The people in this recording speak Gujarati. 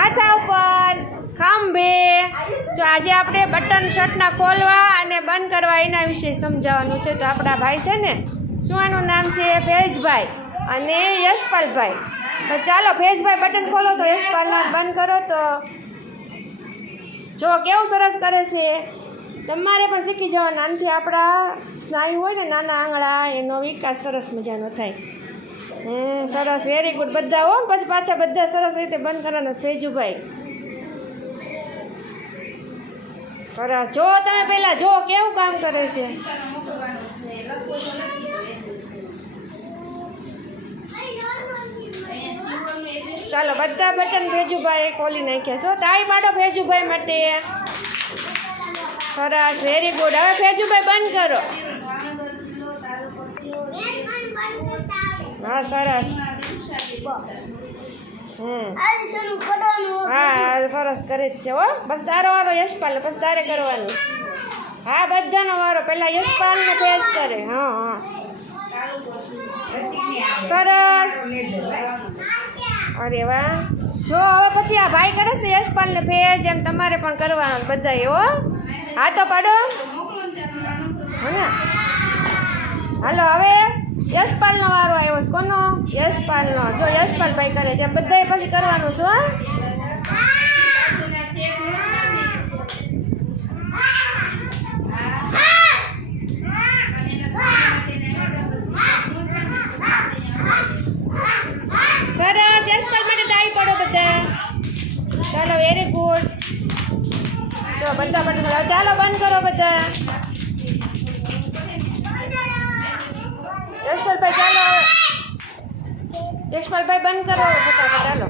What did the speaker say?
માથા ઉપર ખંભે. જો આજે આપણે બટન શર્ટના ખોલવા અને બંધ કરવા એના વિશે સમજાવવાનું છે. તો આપણા ભાઈ છે ને, શું આનું નામ છે? ફેજભાઈ અને યશપાલભાઈ. તો ચાલો ફેજભાઈ બટન ખોલો તો યશપાલના બંધ કરો. તો જો કેવું સરસ કરે છે. તમારે પણ શીખી જવાનું. આનાથી આપણા સ્નાયુ હોય ને નાના આંગળા એનો વિકાસ સરસ મજાનો થાય. સરસ, વેરી ગુડ. બધા હો પછી પાછા બધા સરસ રીતે બંધ કરવાના. ફેજુભાઈ સરસ. જો તમે પહેલાં જો કેવું કામ કરે છે. ચાલો બધા બટન ફેજુભાઈ ખોલી નાખ્યા છો. તાળી પાડો ફેજુભાઈ માટે. સરસ, વેરી ગુડ. હવે ફેજુભાઈ બંધ કરો. હા સરસ. હા સરસ કરે જ છે હો. બસ તારો વારો યશપાલ, પછી તારે કરવાનું. હા બધાનો વારો. પહેલાં યશપાલને ફેજ કરે. હા હા સરસ. અરે વાહ. જો હવે પછી આ ભાઈ કરે છે યશપાલને ફેજ, એમ તમારે પણ કરવાનું બધાએ હો. હા તો પાડો હે. હાલો હવે યશપાલનો વારો આવ્યો છે. કોનો? યશપાલનો. જો યશપાલભાઈ કરે છે એમ બધાએ પછી કરવાનું છે. સરસ. યશપાલ માટે તાળી પાડો બધા. ચાલો વેરી ગુડ. જો બધા બટન ચાલો બંધ કરો બધા. યશપાલભાઈ ચાલો. યશપાલભાઈ બંધ કરો ફટાફટ. ચાલો